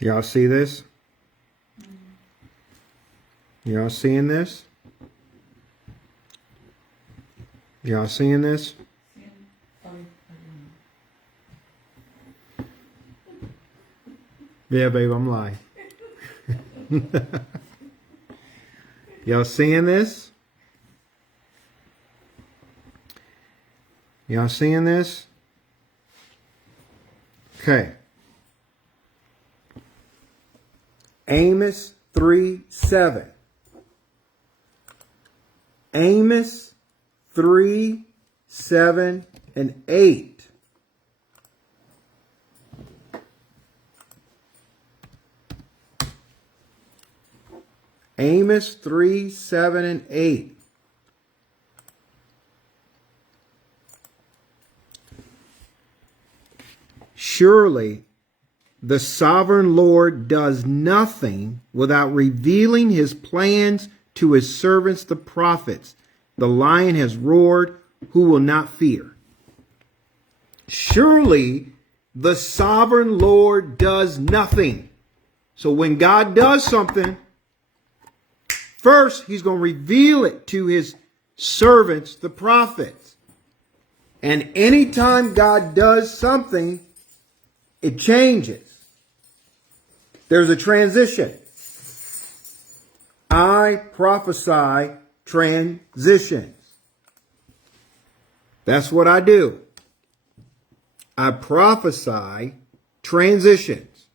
Y'all see this? Y'all seeing this? Y'all seeing this? Yeah, babe, I'm lying. Y'all seeing this? Y'all seeing this? Okay. Amos 3:7. Amos 3:7 and 8. Amos 3:7 and 8. Surely the sovereign Lord does nothing without revealing his plans to his servants, the prophets. The lion has roared, who will not fear? Surely the sovereign Lord does nothing. So when God does something, first, he's going to reveal it to his servants, the prophets. And anytime God does something, it changes. There's a transition. I prophesy transitions. That's what I do. I prophesy transitions.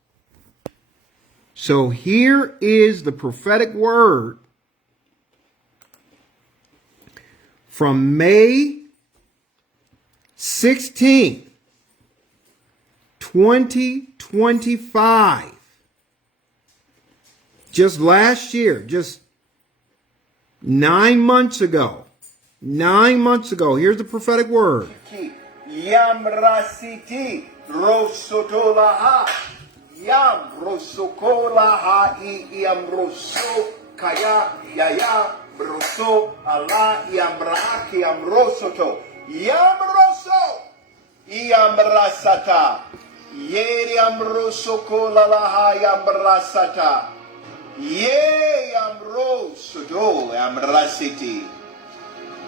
So here is the prophetic word from May 16th, 2025. Just last year, just 9 months ago. 9 months ago. Here's the prophetic word. Yamrasiti rosotolaha yam rosokolaha yamroso kaya yaya broso ala yamraki yamrosoto yamroso yamrasata ye yamrosokolalaha yamrasata ye yamrosoto yamrasiti.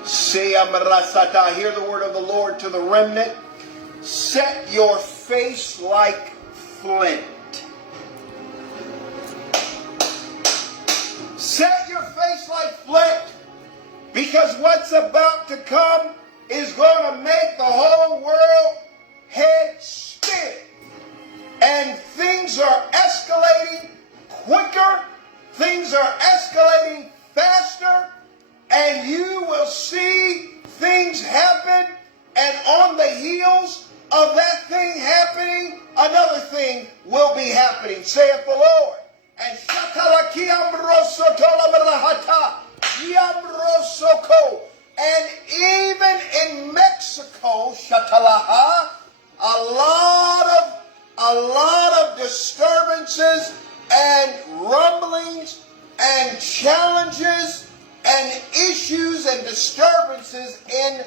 Say Amrasata, hear the word of the Lord to the remnant. Set your face like flint. Set your face like flint. Because what's about to come is going to make the whole world head spin. And things are escalating quicker. Things are escalating faster. And you will see things happen, and on the heels of that thing happening, another thing will be happening, saith the Lord. And and even in Mexico, a lot of disturbances and rumblings and challenges and issues and disturbances in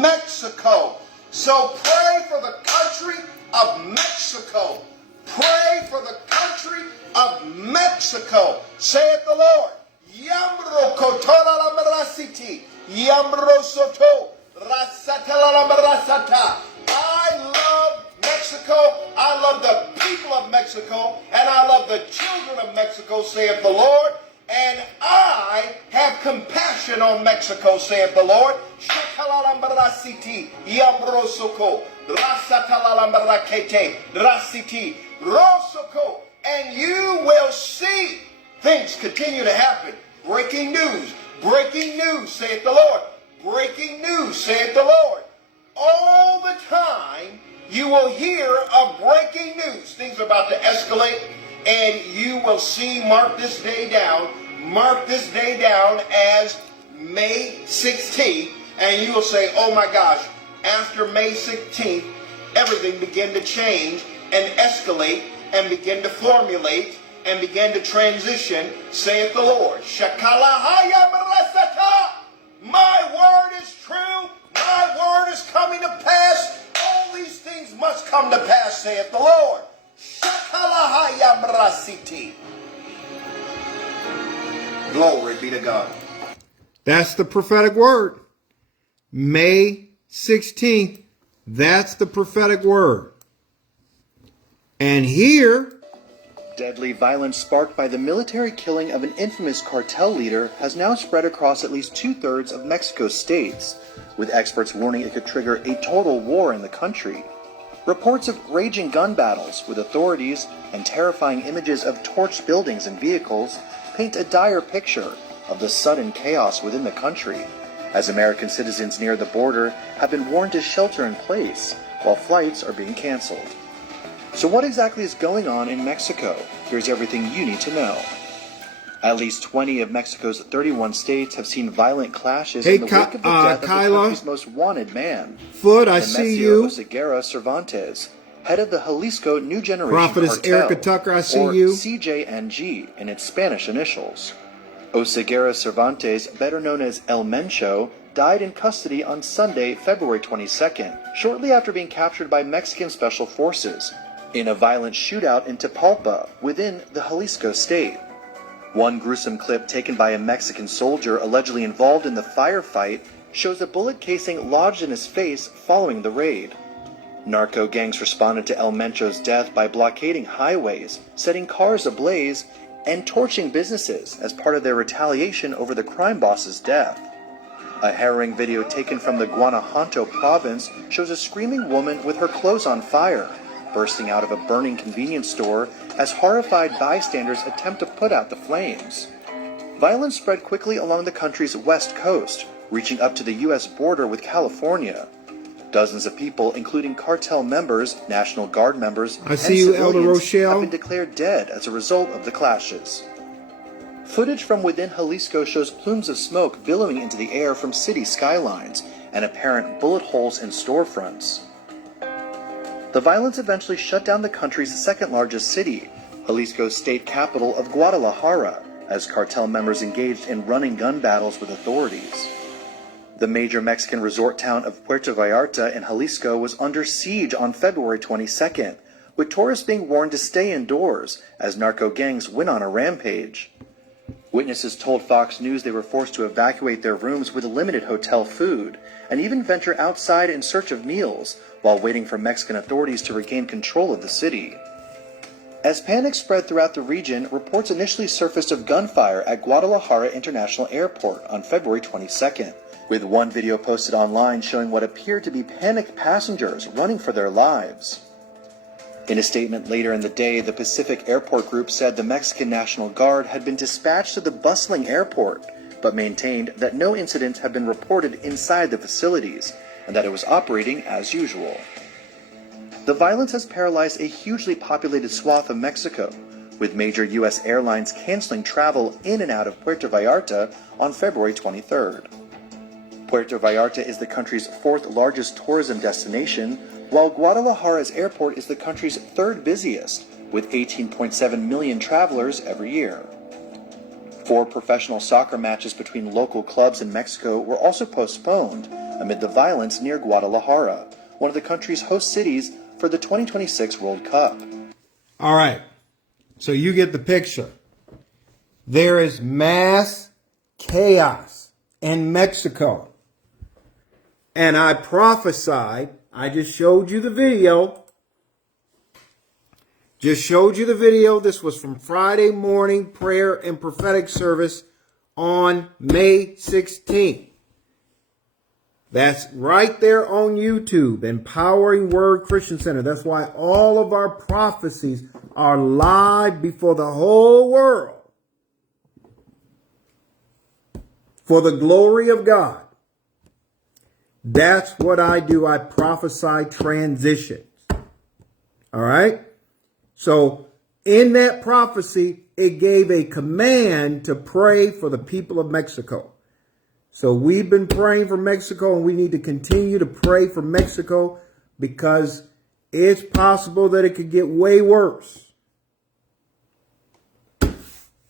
Mexico. So pray for the country of Mexico. Pray for the country of Mexico, saith the Lord. Yambro kotola lambrasiti, yambro soto, rasatela lambrasata. I love Mexico. I love the people of Mexico, and I love the children of Mexico, saith the Lord. And I have compassion on Mexico, saith the Lord. And you will see things continue to happen. Breaking news, saith the Lord. Breaking news, saith the Lord. All the time you will hear of breaking news. Things are about to escalate. And you will see, mark this day down as May 16th. And you will say, oh my gosh, after May 16th, everything began to change and escalate and begin to formulate and begin to transition, saith the Lord. My word is true. My word is coming to pass. All these things must come to pass, saith the Lord. Mahaya Brasiti. Glory be to God. That's the prophetic word. May 16th. That's the prophetic word. And here, deadly violence sparked by the military killing of an infamous cartel leader has now spread across at least 2/3 of Mexico's states, with experts warning it could trigger a total war in the country. Reports of raging gun battles with authorities and terrifying images of torched buildings and vehicles paint a dire picture of the sudden chaos within the country, as American citizens near the border have been warned to shelter in place while flights are being canceled. So what exactly is going on in Mexico? Here's everything you need to know. At least 20 of Mexico's 31 states have seen violent clashes in the wake of the death of the country's most wanted man, Foot, I see you. Oseguera Cervantes, head of the Jalisco New Generation Prophetess Cartel, Erica Tucker, I see or you. CJNG in its Spanish initials. Oseguera Cervantes, better known as El Mencho, died in custody on Sunday, February 22nd, shortly after being captured by Mexican Special Forces in a violent shootout in Tapalpa within the Jalisco state. One gruesome clip taken by a Mexican soldier allegedly involved in the firefight shows a bullet casing lodged in his face following the raid. Narco gangs responded to El Mencho's death by blockading highways, setting cars ablaze, and torching businesses as part of their retaliation over the crime boss's death. A harrowing video taken from the Guanajuato province shows a screaming woman with her clothes on fire, bursting out of a burning convenience store as horrified bystanders attempt to put out the flames. Violence spread quickly along the country's west coast, reaching up to the U.S. border with California. Dozens of people, including cartel members, National Guard members, and civilians, have been declared dead as a result of the clashes. Footage from within Jalisco shows plumes of smoke billowing into the air from city skylines and apparent bullet holes in storefronts. The violence eventually shut down the country's second-largest city, Jalisco's state capital of Guadalajara, as cartel members engaged in running gun battles with authorities. The major Mexican resort town of Puerto Vallarta in Jalisco was under siege on February 22nd, with tourists being warned to stay indoors as narco gangs went on a rampage. Witnesses told Fox News they were forced to evacuate their rooms with limited hotel food, and even venture outside in search of meals, while waiting for Mexican authorities to regain control of the city. As panic spread throughout the region, reports initially surfaced of gunfire at Guadalajara International Airport on February 22nd, with one video posted online showing what appeared to be panicked passengers running for their lives. In a statement later in the day, the Pacific Airport Group said the Mexican National Guard had been dispatched to the bustling airport, but maintained that no incidents have been reported inside the facilities, and that it was operating as usual. The violence has paralyzed a hugely populated swath of Mexico, with major U.S. airlines canceling travel in and out of Puerto Vallarta on February 23rd. Puerto Vallarta is the country's fourth largest tourism destination, while Guadalajara's airport is the country's third busiest, with 18.7 million travelers every year. 4 professional soccer matches between local clubs in Mexico were also postponed amid the violence near Guadalajara, one of the country's host cities for the 2026 World Cup. All right, so you get the picture. There is mass chaos in Mexico. And I prophesied, I just showed you the video. This was from Friday morning prayer and prophetic service on May 16th. That's right there on YouTube, Empowering Word Christian Center. That's why all of our prophecies are live before the whole world for the glory of God. That's what I do. I prophesy transitions. All right? So in that prophecy, it gave a command to pray for the people of Mexico. So we've been praying for Mexico, and we need to continue to pray for Mexico because it's possible that it could get way worse.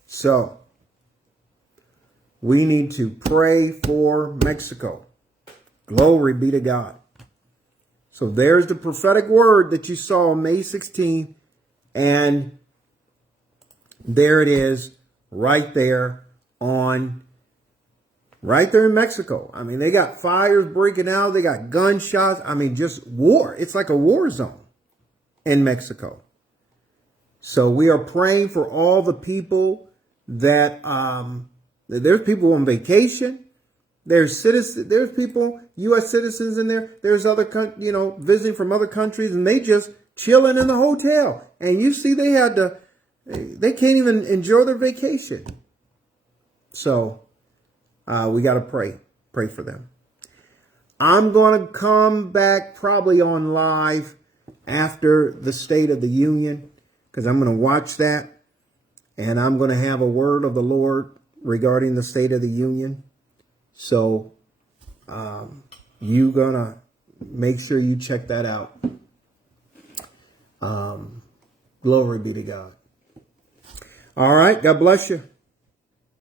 So we need to pray for Mexico. Glory be to God. So there's the prophetic word that you saw on May 16th. And There it is, right there in Mexico. I mean, they got fires breaking out. They got gunshots. I mean, just war. It's like a war zone in Mexico. So we are praying for all the people that, there's people on vacation. There's citizens, there's people, U.S. citizens in there. There's other, visiting from other countries, and they just chilling in the hotel. And you see they can't even enjoy their vacation. So we got to pray for them. I'm going to come back probably on live after the State of the Union, because I'm going to watch that, and I'm going to have a word of the Lord regarding the State of the Union. So you going to make sure you check that out. Glory be to God. All right. God bless you.